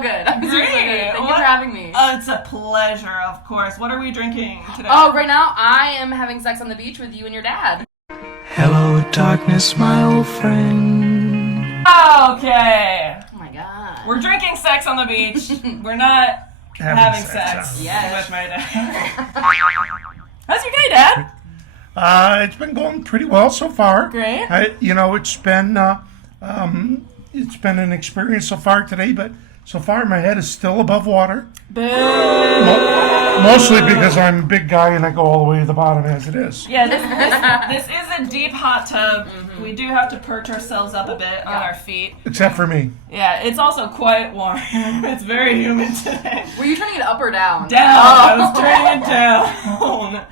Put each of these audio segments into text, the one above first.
good. I'm super good. Thank you for having me. It's a pleasure, of course. What are we drinking today? Oh, right now I am having sex on the beach with you and your dad. Hello, darkness, my old friend. Okay. Oh my god. We're drinking sex on the beach. We're not having sex Yes. with my dad. How's your day, Dad? It's been going pretty well so far. Great. It's been an experience so far today, but so far my head is still above water. Boo. Mostly because I'm a big guy and I go all the way to the bottom as it is. Yeah, this is a deep hot tub. Mm-hmm. We do have to perch ourselves up a bit on our feet. Except for me. Yeah, it's also quite warm. It's very humid today. Were you turning it up or down? Down. I was turning it down.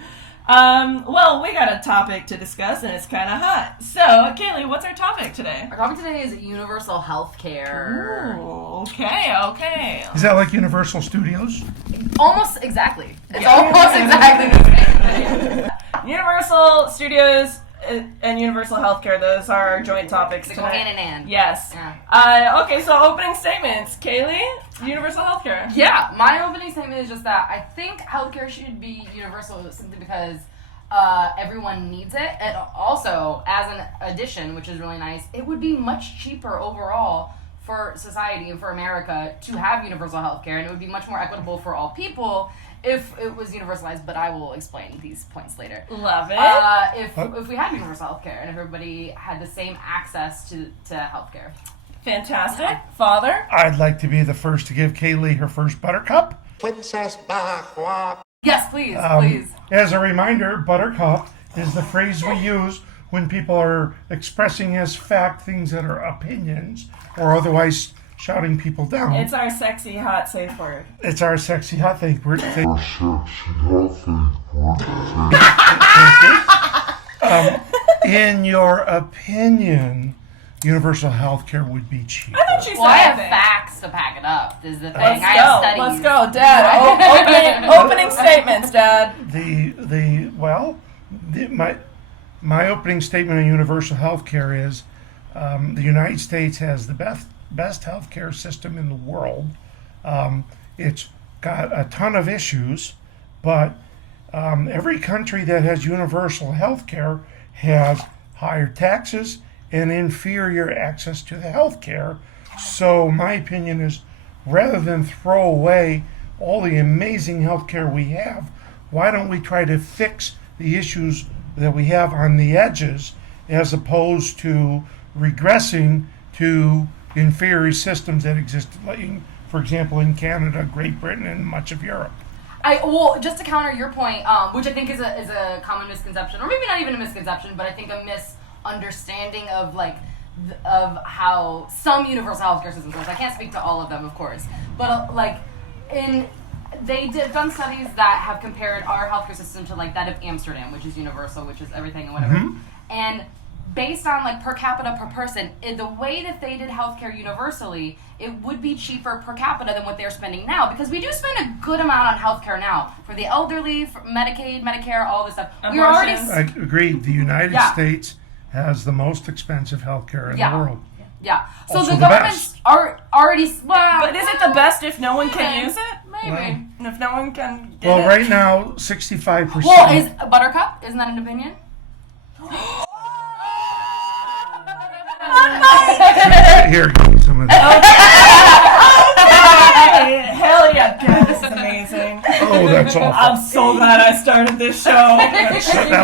Well, we got a topic to discuss, and it's kind of hot. So, Kayley, what's our topic today? Our topic today is universal health care. Ooh, okay. Is that like Universal Studios? Almost exactly. It's almost exactly the same thing. Universal Studios and universal healthcare, those are our joint topics They tonight. go hand in hand. Yes. Yeah. Okay, so opening statements. Kaylee, universal healthcare. Yeah, my opening statement is just that I think healthcare should be universal simply because everyone needs it. And also, as an addition, which is really nice, it would be much cheaper overall for society and for America to have universal healthcare, and it would be much more equitable for all people if it was universalized, but I will explain these points later. Love it. If we had universal healthcare and if everybody had the same access to healthcare. Fantastic. Father? I'd like to be the first to give Kaylee her first buttercup. Princess Bacchus. Yes, please. As a reminder, buttercup is the phrase we use when people are expressing as fact things that are opinions or otherwise shouting people down. It's our sexy, hot, safe word. It's our sexy hot thing. In your opinion, universal health care would be cheap. I thought you said Well, I have that. facts to back it up. Is the thing. Let's I have go. studies. Let's go, Dad. Opening statements, Dad. My opening statement on universal health care is the United States has the best health care system in the world. It's got a ton of issues, but every country that has universal health care has higher taxes and inferior access to the health care. So my opinion is, rather than throw away all the amazing health care we have, why don't we try to fix the issues that we have on the edges as opposed to regressing to inferior systems that exist, for example, in Canada, Great Britain, and much of Europe. Just to counter your point, which I think is a common misconception, or maybe not even a misconception, but I think a misunderstanding of of how some universal healthcare systems work. I can't speak to all of them, of course, but they've done studies that have compared our healthcare system to that of Amsterdam, which is universal, which is everything and whatever, and based on per capita per person, the way that they did healthcare universally, it would be cheaper per capita than what they're spending now, because we do spend a good amount on healthcare now for the elderly, for Medicaid, Medicare, all this stuff. We're already. I agree. The United States has the most expensive healthcare in the world. Yeah. So Also the the governments are already. But is it the best if no one can use it? Maybe. And if no one can get it? Right now, 65%. Well, is Buttercup? Isn't that an opinion? Here, give me some of that. Hell yeah. God, this is amazing. Oh, that's awful. I'm so glad I started this show. That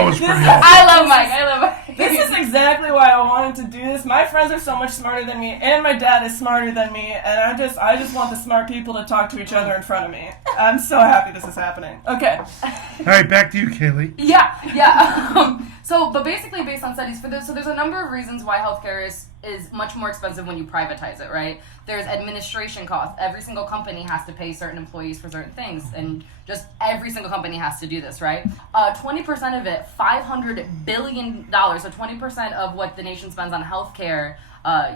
was pretty awful. I love Mike. This is exactly why I wanted to do this. My friends are so much smarter than me, and my dad is smarter than me, and I just want the smart people to talk to each other in front of me. I'm so happy this is happening. Okay. All right, back to you, Kaylee. Yeah. But basically based on studies, there's a number of reasons why healthcare is much more expensive when you privatize it, right? There's administration costs. Every single company has to pay certain employees for certain things, and just every single company has to do this, right? 20% of it, $500 billion, so 20% of what the nation spends on healthcare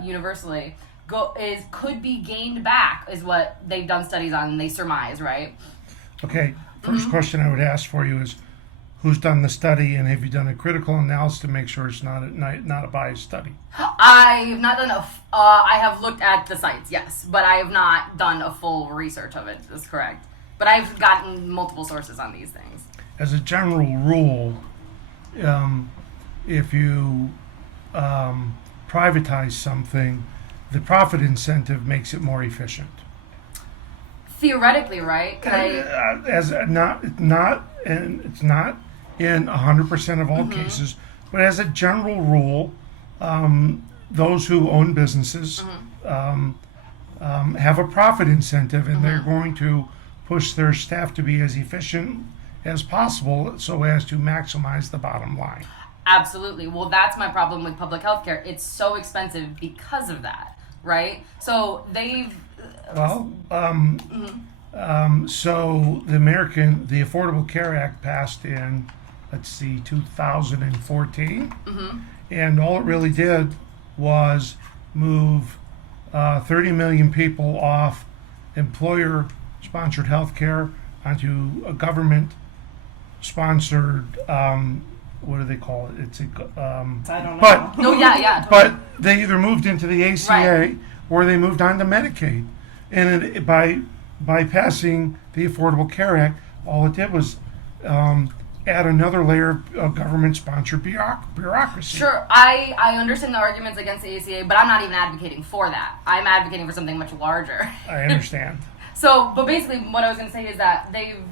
universally could be gained back, is what they've done studies on, and they surmise, right? Okay, first question I would ask for you is, who's done the study, and have you done a critical analysis to make sure it's not a biased study? I have not done I have looked at the sites, yes, but I have not done a full research of it. That's correct. But I've gotten multiple sources on these things. As a general rule, if you privatize something, the profit incentive makes it more efficient. Theoretically, right? It's not in 100% of all cases, but as a general rule, those who own businesses have a profit incentive, and they're going to push their staff to be as efficient as possible so as to maximize the bottom line. Absolutely. Well, that's my problem with public health care. It's so expensive because of that, right? So they've... Well, so the Affordable Care Act passed in, 2014, and all it really did was move 30 million people off employer-sponsored health care onto a government-sponsored, what do they call it? I don't know. No, yeah. But they either moved into the ACA Right. or they moved on to Medicaid. And by passing the Affordable Care Act, all it did was add another layer of government-sponsored bureaucracy. Sure, I understand the arguments against the ACA, but I'm not even advocating for that. I'm advocating for something much larger. I understand. So, but basically what I was going to say is that they've,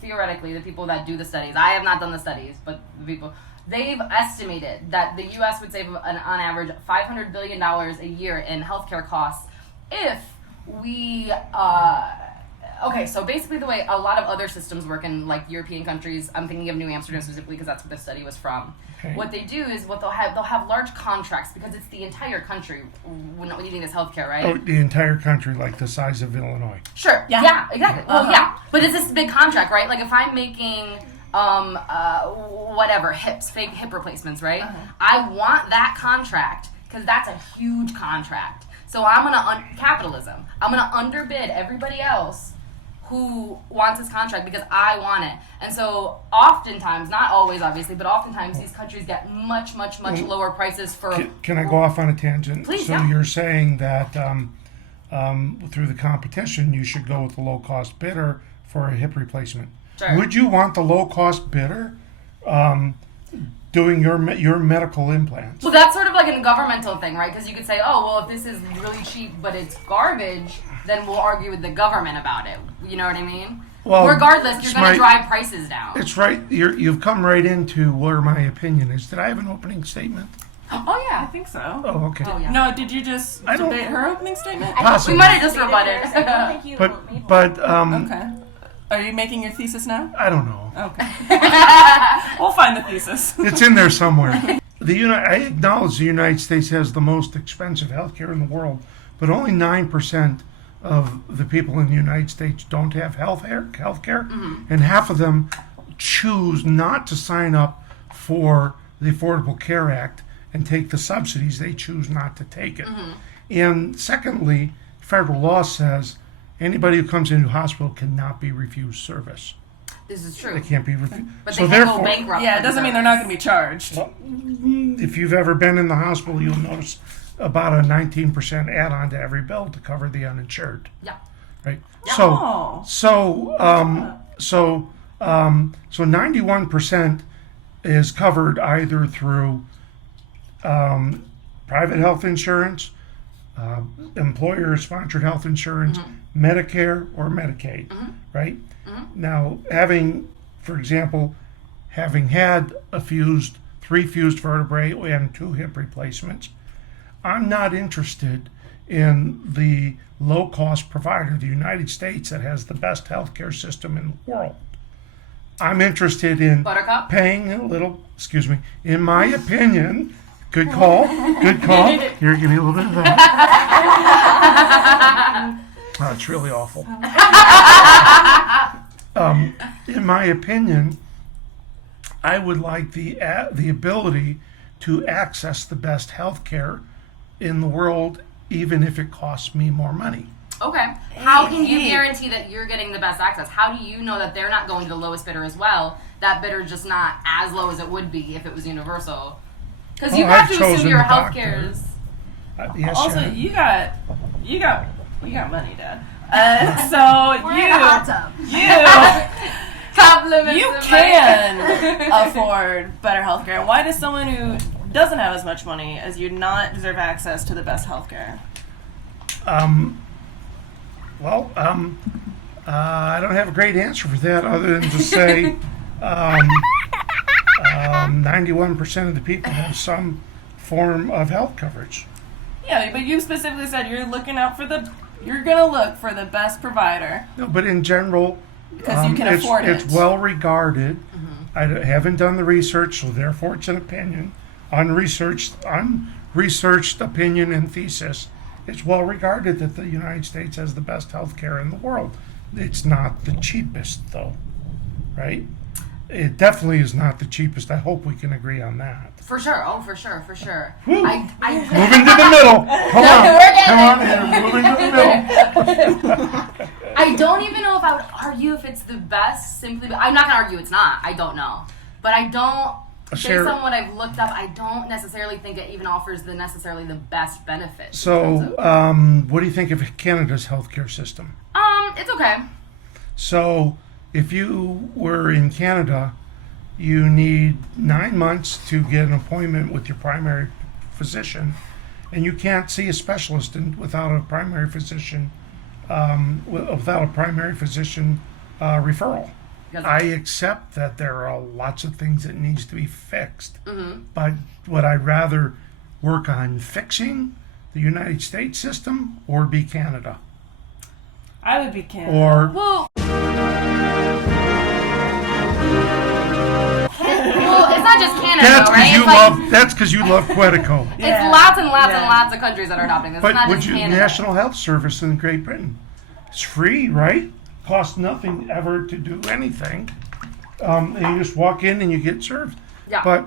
theoretically, the people that do the studies, I have not done the studies, but the people, they've estimated that the U.S. would save, on average, $500 billion a year in healthcare costs if we, okay, so basically the way a lot of other systems work in, like, European countries, I'm thinking of New Amsterdam specifically because that's what the study was from. Okay. What they do is they'll have large contracts because it's the entire country when needing this healthcare, right? Oh, the entire country, like the size of Illinois. Sure. Yeah, exactly. Well, yeah. But it's this big contract, right? Like if I'm making whatever, fake hip replacements, right? I want that contract because that's a huge contract. So I'm gonna capitalism. I'm gonna underbid everybody else who wants this contract because I want it. And so oftentimes, not always obviously, but oftentimes these countries get much lower prices for... Can I go off on a tangent? Please, So yeah. you're saying that through the competition, you should go with the low-cost bidder for a hip replacement. Sure. Would you want the low-cost bidder doing your medical implants? Well, that's sort of like a governmental thing, right? Because you could say, oh, well, if this is really cheap but it's garbage, then we'll argue with the government about it. You know what I mean? Well, regardless, you're going to drive prices down. It's right. You've come right into where my opinion is. Did I have an opening statement? Oh, yeah. I think so. Oh, okay. Oh, yeah. No, did you just I don't- debate her opening statement? Possibly. We might have just rebutted. I don't think you But Okay. Are you making your thesis now? I don't know. Okay. We'll find the thesis. It's in there somewhere. I acknowledge the United States has the most expensive healthcare in the world, but only 9% of the people in the United States don't have healthcare, and half of them choose not to sign up for the Affordable Care Act and take the subsidies. They choose not to take it. And secondly, federal law says anybody who comes into a hospital cannot be refused service. This is true. They can't be refused. But So they can't therefore, go bankrupt. Yeah, for it the doesn't mean they're not service. going to be charged. well, if you've ever been in the hospital, you'll notice about a 19% add-on to every bill to cover the uninsured. Yeah. Right. Oh. So 91% is covered either through private health insurance, employer-sponsored health insurance, Medicare, or Medicaid. Right. Now, for example, having had three fused vertebrae and 2 hip replacements, I'm not interested in the low-cost provider, the United States, that has the best healthcare system in the world. I'm interested in Buttercup? paying a little, in my opinion, good call. Here, give me a little bit of that. Oh, it's really awful. In my opinion, I would like the ability to access the best health care in the world, even if it costs me more money. Okay. How can you guarantee that you're getting the best access? How do you know that they're not going to the lowest bidder as well? that bid are just not as low as it would be if it was universal. Because Oh, you have I've to chosen assume your the health doctor. care is. Yes, Also, Shannon. you got money, Dad. So We're in a hot tub. you Compliments. you of can afford better healthcare. Why does someone who doesn't have as much money as you not deserve access to the best healthcare? I don't have a great answer for that other than to say 91% of the people have some form of health coverage. Yeah, but you specifically said you're gonna look for the best provider. No, but in general, Because you can afford it. It's well regarded. I haven't done the research, so therefore it's an opinion. Unresearched opinion and thesis. It's well regarded that the United States has the best health care in the world. It's not the cheapest, though, right? It definitely is not the cheapest. I hope we can agree on that. For sure. Oh, for sure. Woo. I Moving to the middle. Come on. Moving to the middle. I don't even know if I would argue if it's the best simply. I'm not gonna argue it's not. I don't know, but I don't. Based on what I've looked up, I don't necessarily think it even offers necessarily the best benefits. So, what do you think of Canada's healthcare system? It's okay. So, if you were in Canada, you need 9 months to get an appointment with your primary physician, and you can't see a specialist without a primary physician referral. I accept that there are lots of things that needs to be fixed, but would I rather work on fixing the United States system or be Canada? I would be Canada. Or Well, it's not just Canada, that's right? because you love Quetico. It's lots and lots and lots of countries that are adopting this. But it's not would just you Canada. National Health Service in Great Britain? It's free, right? Costs nothing ever to do anything. And you just walk in and you get served. Yeah. But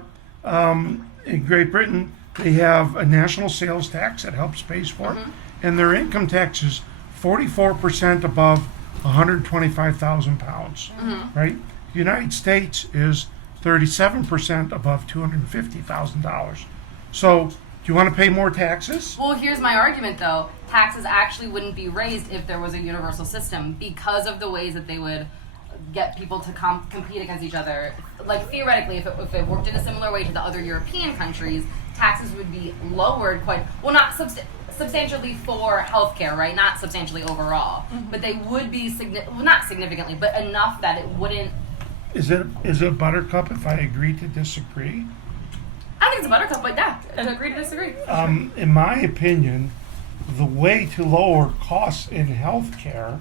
in Great Britain, they have a national sales tax that helps pay for it, and their income tax is 44% above 125,000 pounds. Right? The United States is 37% above $250,000. So, do you want to pay more taxes? Well, here's my argument, though. Taxes actually wouldn't be raised if there was a universal system because of the ways that they would get people to compete against each other. Like, theoretically, if it worked in a similar way to the other European countries, taxes would be lowered not substantially for healthcare, right? Not substantially overall. But they would be, not significantly, but enough that it wouldn't. Is it a buttercup if I agree to disagree? I think it's a buttercup, but yeah, to agree to disagree. In my opinion, the way to lower costs in healthcare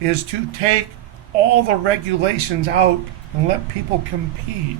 is to take all the regulations out and let people compete,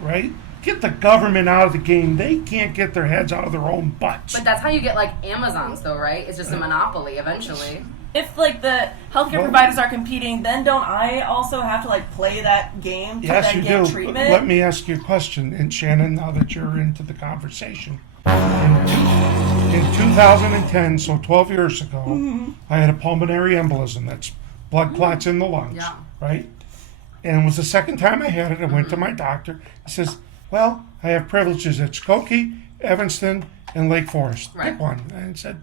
right? Get the government out of the game. They can't get their heads out of their own butts. But that's how you get, like, Amazon's, though, right? It's just a monopoly eventually. If the healthcare providers are competing, then don't I also have to play that game to Yes, then you get do. treatment? Let me ask you a question, and Shannon, now that you're into the conversation. In 2010, so 12 years ago, I had a pulmonary embolism. That's blood clots in the lungs, Yeah. right? And it was the second time I had it. I went to my doctor. He says, well, I have privileges at Skokie, Evanston, and Lake Forest. Right. Pick one. And I said,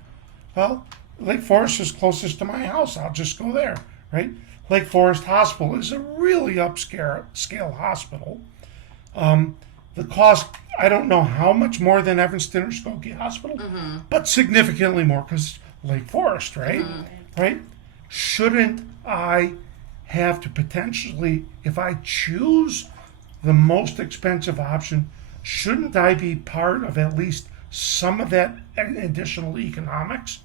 well, Lake Forest is closest to my house. I'll just go there, right? Lake Forest Hospital is a really upscale hospital. The cost, I don't know how much more than Evanston or Skokie Hospital, but significantly more because Lake Forest, right? Right? Shouldn't I have to potentially, if I choose the most expensive option, shouldn't I be part of at least some of that additional economics?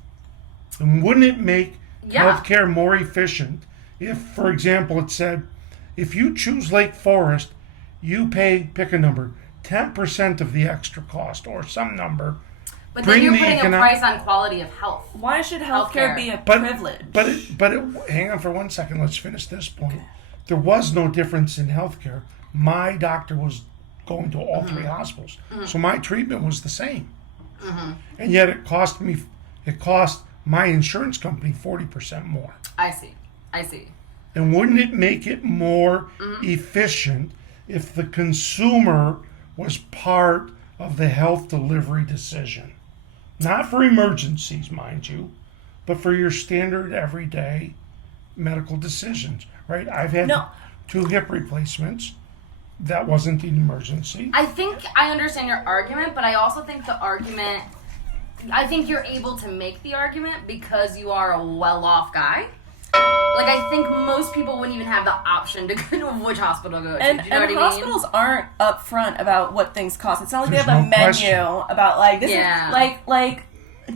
And wouldn't it make healthcare more efficient if, for example, it said, if you choose Lake Forest, you pay, pick a number, 10% of the extra cost or some number. But then you're putting a price on quality of health. Why should healthcare be a privilege? Hang on for 1 second. Let's finish this point. There was no difference in healthcare. My doctor was going to all three hospitals, so my treatment was the same. And yet it cost my insurance company 40% more. I see. And wouldn't it make it more efficient if the consumer was part of the health delivery decision? Not for emergencies, mind you, but for your standard everyday medical decisions, right? I've had 2 hip replacements. That wasn't an emergency. I think I understand your argument, but I also think I think you're able to make the argument because you are a well-off guy. Like, I think most people wouldn't even have the option to go to which hospital to go to. And, Do you know what I mean? hospitals aren't upfront about what things cost. It's not like There's they have a no menu question. about like this Yeah. is like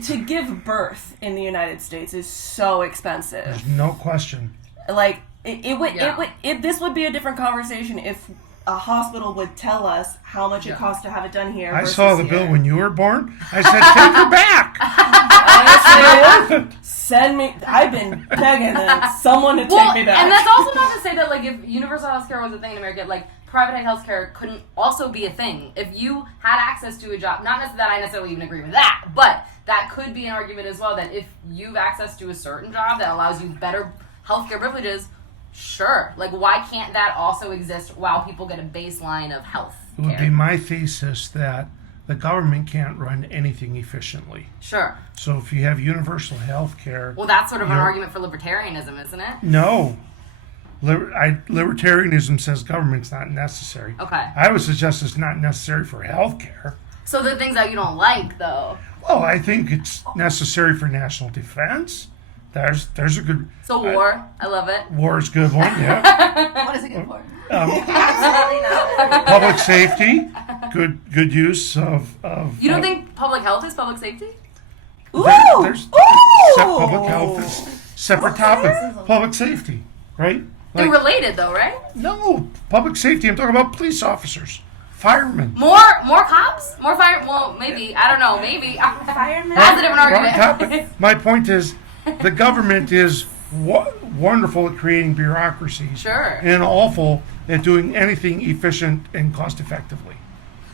to give birth in the United States is so expensive. There's no question. Like it would Yeah. this would be a different conversation if a hospital would tell us how much it costs to have it done here. I versus saw the here. bill when you were born. I said, take her back. Honestly, send me. I've been begging someone to take me back. And that's also not to say that, like, if universal healthcare was a thing in America, like, privatized healthcare couldn't also be a thing. If you had access to a job, not necessarily that I necessarily even agree with that, but that could be an argument as well, that if you have access to a certain job that allows you better healthcare privileges, sure. Like, why can't that also exist while people get a baseline of health It would be care? my thesis that the government can't run anything efficiently. Sure. So if you have universal health care... Well, that's sort of an Yeah. argument for libertarianism, isn't it? No. Libertarianism says government's not necessary. Okay. I would suggest it's not necessary for health care. So the things that you don't like, though. Well, I think it's necessary for national defense. There's a good... So war, I love it. War is a good one, yeah. What is it good for? Absolutely not. Public safety, good use of... You don't think public health is public safety? There's public health is separate topic. Public safety, right? They're Like, related, though, right? no, public safety. I'm talking about police officers, firemen. More cops? More fire? Well, maybe. I don't know. Maybe. Fireman? That's a different Wrong argument. topic. My point is, the government is wonderful at creating bureaucracies Sure. and awful at doing anything efficient and cost effectively.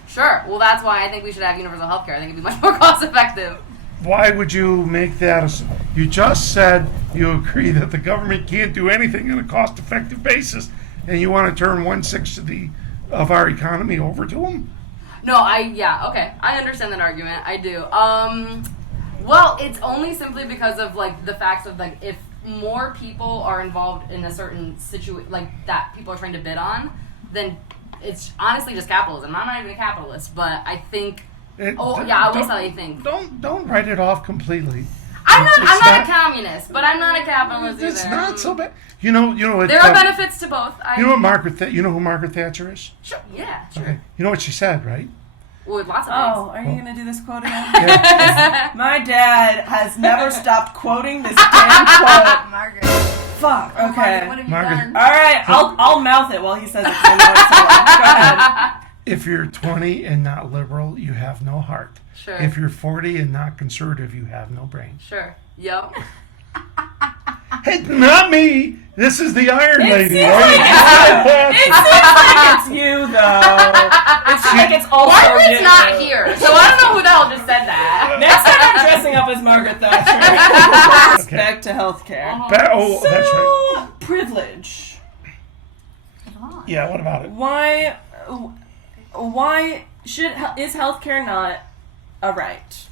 Sure. Well, that's why I think we should have universal health care. I think it'd be much more cost effective. Why would you make that? You just said you agree that the government can't do anything on a cost-effective basis, and you want to turn 1/6 of our economy over to them? No, okay. I understand that argument. I do. Well, it's only simply because of, like, the facts of, like, if more people are involved in a certain situation, like, that people are trying to bid on, then it's honestly just capitalism. I'm not even a capitalist, but I think... I will say I think. Don't write it off completely. I'm It's not a communist, but I'm not a capitalist either. It's not so bad. You know. There are benefits to both. You know what you know who Margaret Thatcher is? Sure. Yeah, sure. Okay. You know what she said, right? With lots of Oh, things. are you gonna do this quote again? Yeah. My dad has never stopped quoting this damn quote. Margaret. Fuck. Okay. What have you Margaret. done? All right, I'll mouth it while he says it. 'cause I know it so well. Go ahead. If you're 20 and not liberal, you have no heart. Sure. If you're 40 and not conservative, you have no brain. Sure. Yep. Hey, not me. This is the Iron Lady, seems right? It seems like it's you, though. It seems like it's also Margaret's you. not here, so I don't know who the hell just said that. Next time I'm dressing up as Margaret Thatcher. Respect to healthcare. That's right. So, privilege. Yeah, what about it? Why is healthcare not a right?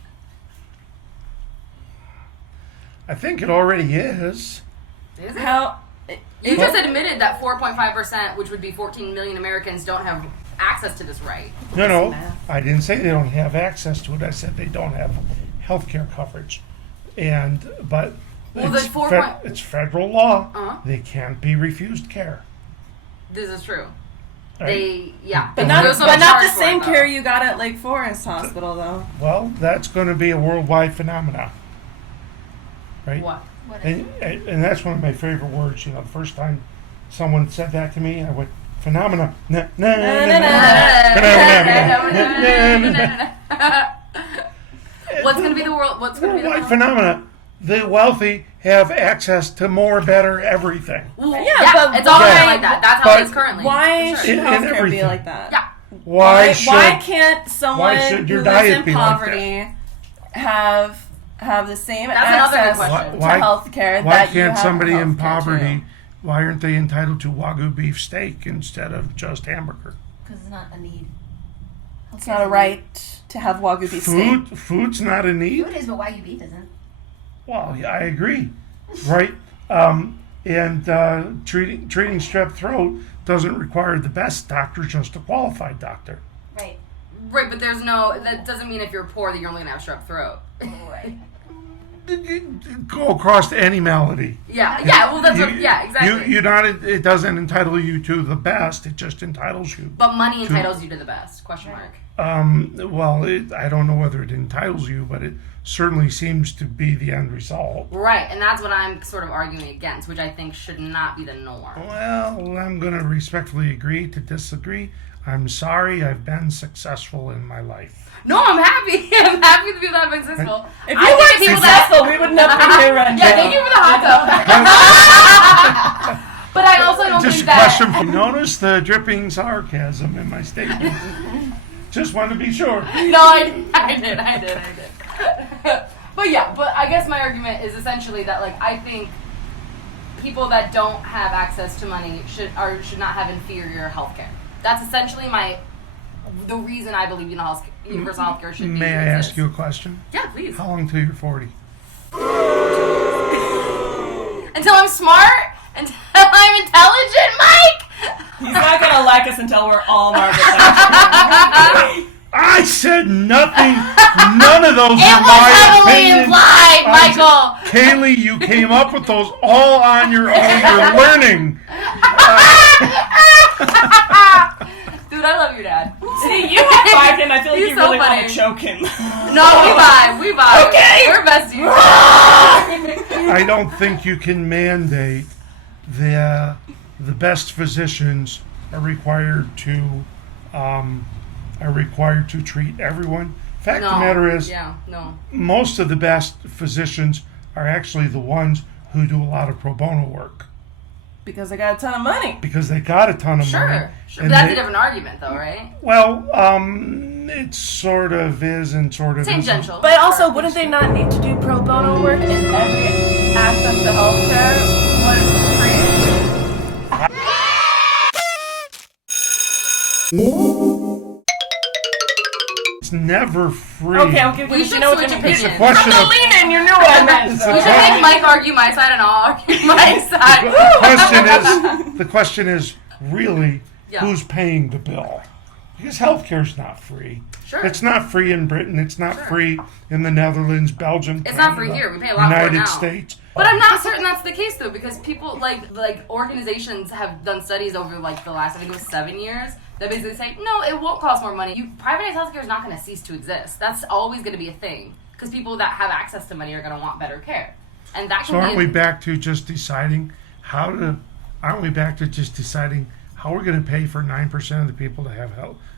I think it already is. Is it? How? You just admitted that 4.5%, which would be 14 million Americans, don't have access to this right. No, math. I didn't say they don't have access to it. I said they don't have health care coverage. But Well, it's, the 4 it's federal law. Uh-huh. They can't be refused care. This is true. Right? But not There's no the charge for same it, care though. you got at Lake Forest Hospital, though. Well, that's going to be a worldwide phenomenon. Right? What? And that's one of my favorite words. You know, the first time someone said that to me, I went, phenomena. Na, na, na, na, na. What's going to be the world? What's going to be the Worldwide world? phenomena. The wealthy have access to more, better everything. Well, Yeah, but it's already why- like that. That's how but it is currently. Why For should sure. In healthcare be everything. like that? Yeah. Why can't someone should your who diet lives in be like that? poverty have the same That's another good access question. to healthcare Why that you can't have somebody in healthcare poverty to? why aren't they entitled to Wagyu beef steak instead of just hamburger? Because it's not a need. It's not a right to have Wagyu beef steak. Food's not a need? Food is, but Wagyu beef isn't. Well, yeah, I agree. Right? And treating strep throat doesn't require the best doctor, just a qualified doctor. Right. Right, but that doesn't mean if you're poor that you're only going to have strep throat. Right. Go across to any malady. Yeah, well, that's exactly. It doesn't entitle you to the best, it just entitles you. But money entitles you to the best, question mark. Well, I don't know whether it entitles you, but it certainly seems to be the end result. Right, and that's what I'm sort of arguing against, which I think should not be the norm. Well, I'm going to respectfully agree to disagree. I'm sorry, I've been successful in my life. No, I'm happy. I'm happy with the people that have been successful. If you weren't successful, we would never be here right now. Yeah, thank you for the hot tub. But I also don't Just think a that... question. Notice the dripping sarcasm in my statement. Just want to be sure. No, I did. But I guess my argument is essentially that, like, I think people that don't have access to money should not have inferior health care. That's essentially the reason I believe universal health care should be. May I ask you a question? Yeah, please. How long till you're 40? Until I'm smart? Until I'm intelligent, Mike? He's not going to like us until we're all Margaret Thatcher. I said nothing. None of those It are was my heavily opinions. implied, Michael. Kaylee, you came up with those all on your own. You're learning. Dude, I love your dad. See, you high-fived him. I feel like He's you so really want funny. to choke him. No, we vibe. Okay. We're besties. I don't think you can mandate the best physicians are required to treat everyone. Fact of the matter is, most of the best physicians are actually the ones who do a lot of pro bono work. Because they got a ton of money. Because they got a ton of money. Sure. But that's a different argument, though, right? Well, it sort of is and sort of isn't. Tangential. But also, wouldn't they not need to do pro bono work if every access to healthcare was free? It's never free. Okay. We should you know switch what opinions. It's a question From the of... lean in, you knew what I meant. We should make Mike argue my side and I'll argue my side. The question is really who's paying the bill? Because healthcare's not free. Sure. It's not free in Britain. It's not free in the Netherlands, Belgium, It's Canada, not free here. We pay a lot more United now. States. But I'm not certain that's the case, though, because people, like organizations have done studies over, like, the last, I think it was 7 years, that basically say, no, it won't cost more money. Privatized healthcare is not going to cease to exist. That's always going to be a thing, because people that have access to money are going to want better care. And that So aren't we back to just deciding how we're going to pay for 9% of the people to have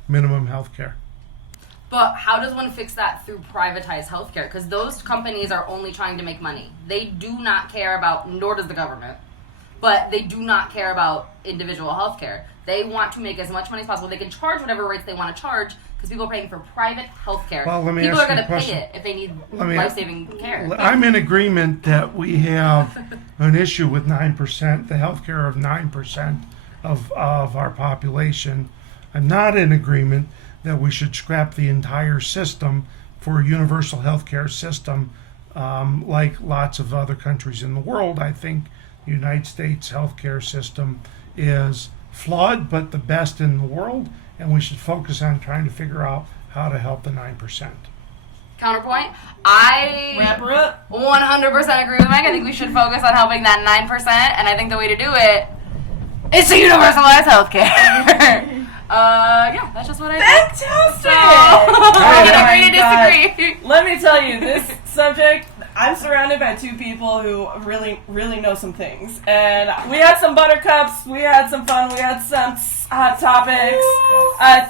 minimum health care? But how does one fix that through privatized healthcare? Because those companies are only trying to make money. They do not care about, nor does the government, but they do not care about individual healthcare. They want to make as much money as possible. They can charge whatever rates they want to charge because people are paying for private healthcare. Well, let me people ask are you going a to pay question. it if they need life-saving care. I'm in agreement that we have an issue with 9%, the healthcare of 9% of our population. I'm not in agreement that we should scrap the entire system for a universal healthcare system like lots of other countries in the world. I think the United States healthcare system is flawed, but the best in the world, and we should focus on trying to figure out how to help the 9%. Counterpoint, I Wrap her up. 100% agree with Mike. I think we should focus on helping that 9%, and I think the way to do it is to universalize healthcare. That's just what I think. Fantastic! We can agree to disagree. Let me tell you, this subject, I'm surrounded by two people who really, really know some things. And we had some buttercups, we had some fun, we had some hot topics.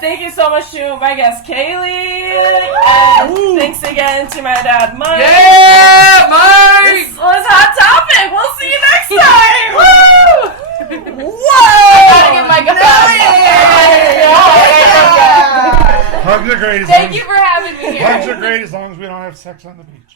Thank you so much to my guest, Kayley. And thanks again to my dad, Mike. Yeah, Mike! This was Hot Topic. We'll see you next time. Woo! Whoa! I gotta give Mike a hug. Hugs are great as Thank you for having me here. Hugs are great as long as we don't have sex on the beach.